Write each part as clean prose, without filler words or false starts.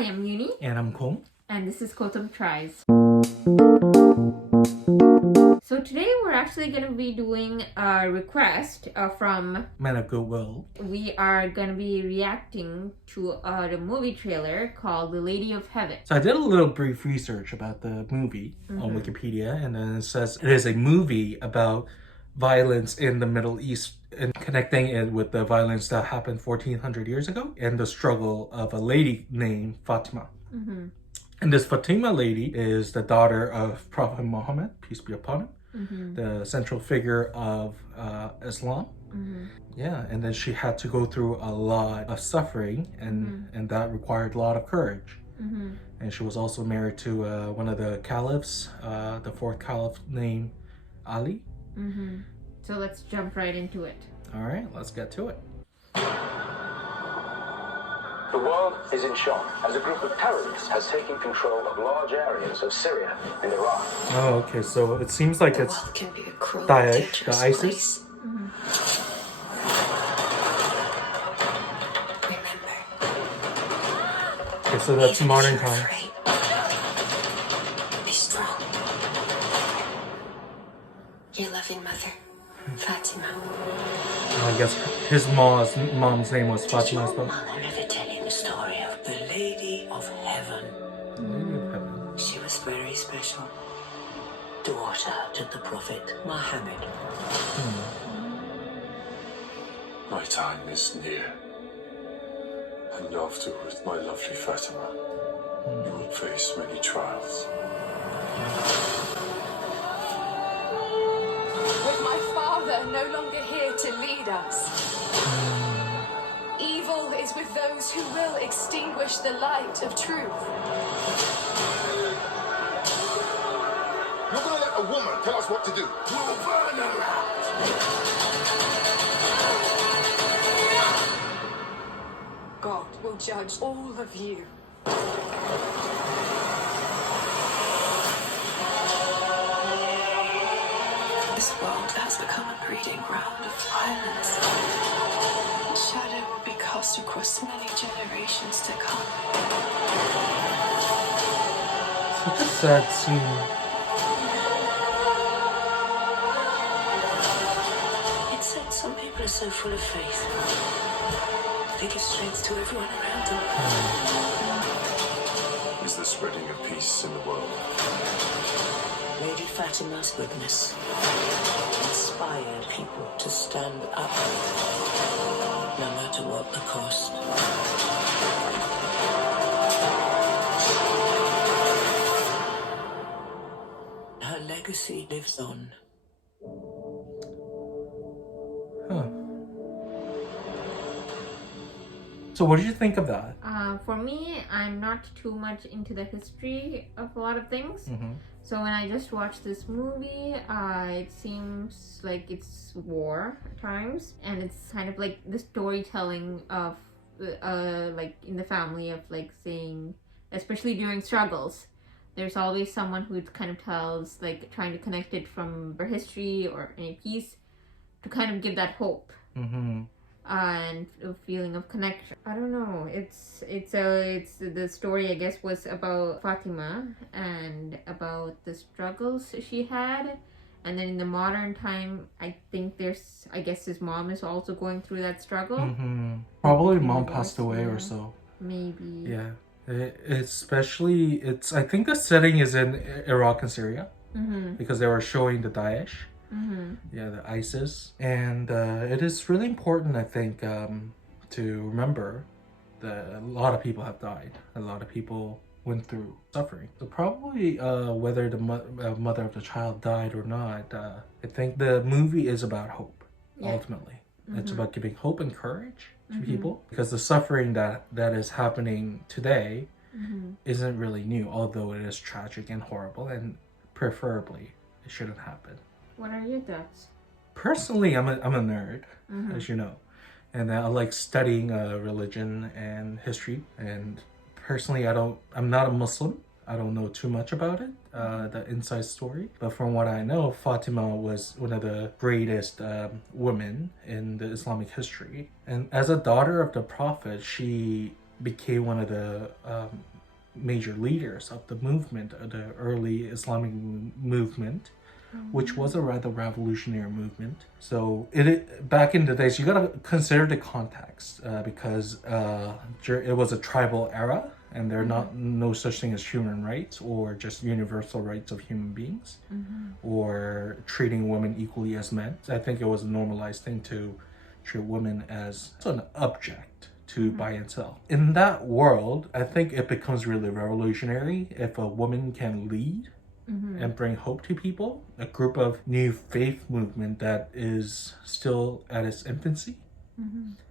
Hi, I'm Uni. And I'm Kung. And this is Kotam Tries. So today we're actually going to be doing a request from Men of Goodwill. We are going to be reacting to the movie trailer called The Lady of Heaven. So I did a little brief research about the movie on Wikipedia, and then it says it is a movie about violence in the Middle East and connecting it with the violence that happened 1400 years ago and the struggle of a lady named Fatima. And this Fatima lady is the daughter of Prophet Muhammad, peace be upon him, the central figure of Islam. Yeah, and then she had to go through a lot of suffering, and that required a lot of courage. And she was also married to one of the caliphs, the fourth caliph named Ali. So let's jump right into it. All right, let's get to it. The world is in shock as a group of terrorists has taken control of large areas of Syria and Iraq. Oh, okay, so it seems like it's Daesh, the ISIS. Okay, so that's modern time. Be strong. Your loving mother, Fatima. I guess his mom's name was Fatima as well. Mother ever tell you the story of the Lady of Heaven? Lady of Heaven. She was very special. Daughter to the Prophet Muhammad. My time is near. And afterwards, my lovely Fatima, you will face many trials. With my father no longer here to lead us. Evil is with those who will extinguish the light of truth. You're gonna let a woman tell us what to do? We'll burn her out! God will judge all of you. This world has become a breeding ground of violence. Shadow will be cast across many generations to come. Such a sad scene. It said some people are so full of faith. They give strength to everyone around them. Is the spreading of peace in the world? Lady Fatima's goodness inspired people to stand up, no matter what the cost. Her legacy lives on. So what did you think of that? For me, I'm not too much into the history of a lot of things. So when I just watched this movie, it seems like it's war at times, and it's kind of like the storytelling of like in the family of like saying, especially during struggles, there's always someone who kind of tells, like trying to connect it from their history or any piece to kind of give that hope. And a feeling of connection. I don't know. It's the story, I guess, was about Fatima and about the struggles she had, and then in the modern time, I think I guess his mom is also going through that struggle. Probably mom passed away or so. Maybe. Yeah. I think the setting is in Iraq and Syria because they were showing the Daesh. Yeah, the ISIS. And it is really important, I think, to remember that a lot of people have died. A lot of people went through suffering. So probably whether the mother of the child died or not, I think the movie is about hope, ultimately. It's about giving hope and courage to people, because the suffering that is happening today isn't really new, although it is tragic and horrible, and preferably it shouldn't happen. What are your thoughts? Personally, I'm a nerd, as you know, and I like studying religion and history. And personally, I'm not a Muslim. I don't know too much about it, the inside story. But from what I know, Fatima was one of the greatest women in the Islamic history. And as a daughter of the Prophet, she became one of the major leaders of the movement, of the early Islamic movement, which was a rather revolutionary movement. So back in the days, you gotta consider the context because it was a tribal era, and there are no such thing as human rights or just universal rights of human beings, or treating women equally as men. I think it was a normalized thing to treat women as an object to buy and sell. In that world, I think it becomes really revolutionary if a woman can lead and bring hope to people. A group of new faith movement that is still at its infancy.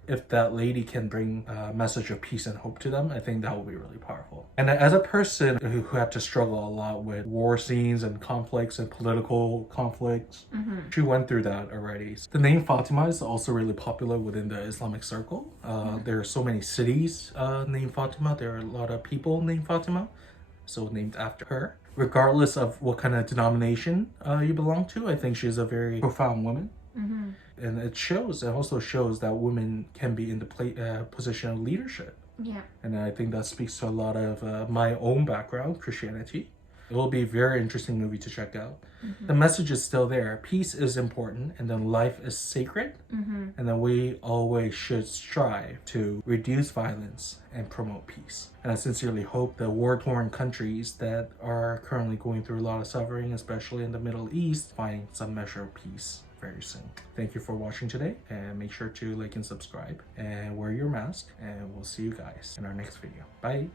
If that lady can bring a message of peace and hope to them, I think that will be really powerful. And as a person who had to struggle a lot with war scenes and conflicts and political conflicts, she went through that already. The name Fatima is also really popular within the Islamic circle. There are so many cities named Fatima. There are a lot of people named Fatima, so named after her. Regardless of what kind of denomination you belong to, I think she's a very profound woman. And it also shows that women can be in the position of leadership. Yeah. And I think that speaks to a lot of my own background, Christianity. It will be a very interesting movie to check out. The message is still there. Peace is important, and then life is sacred. And then we always should strive to reduce violence and promote peace. And I sincerely hope the war-torn countries that are currently going through a lot of suffering, especially in the Middle East, find some measure of peace very soon. Thank you for watching today, and make sure to like and subscribe and wear your mask, and we'll see you guys in our next video. Bye.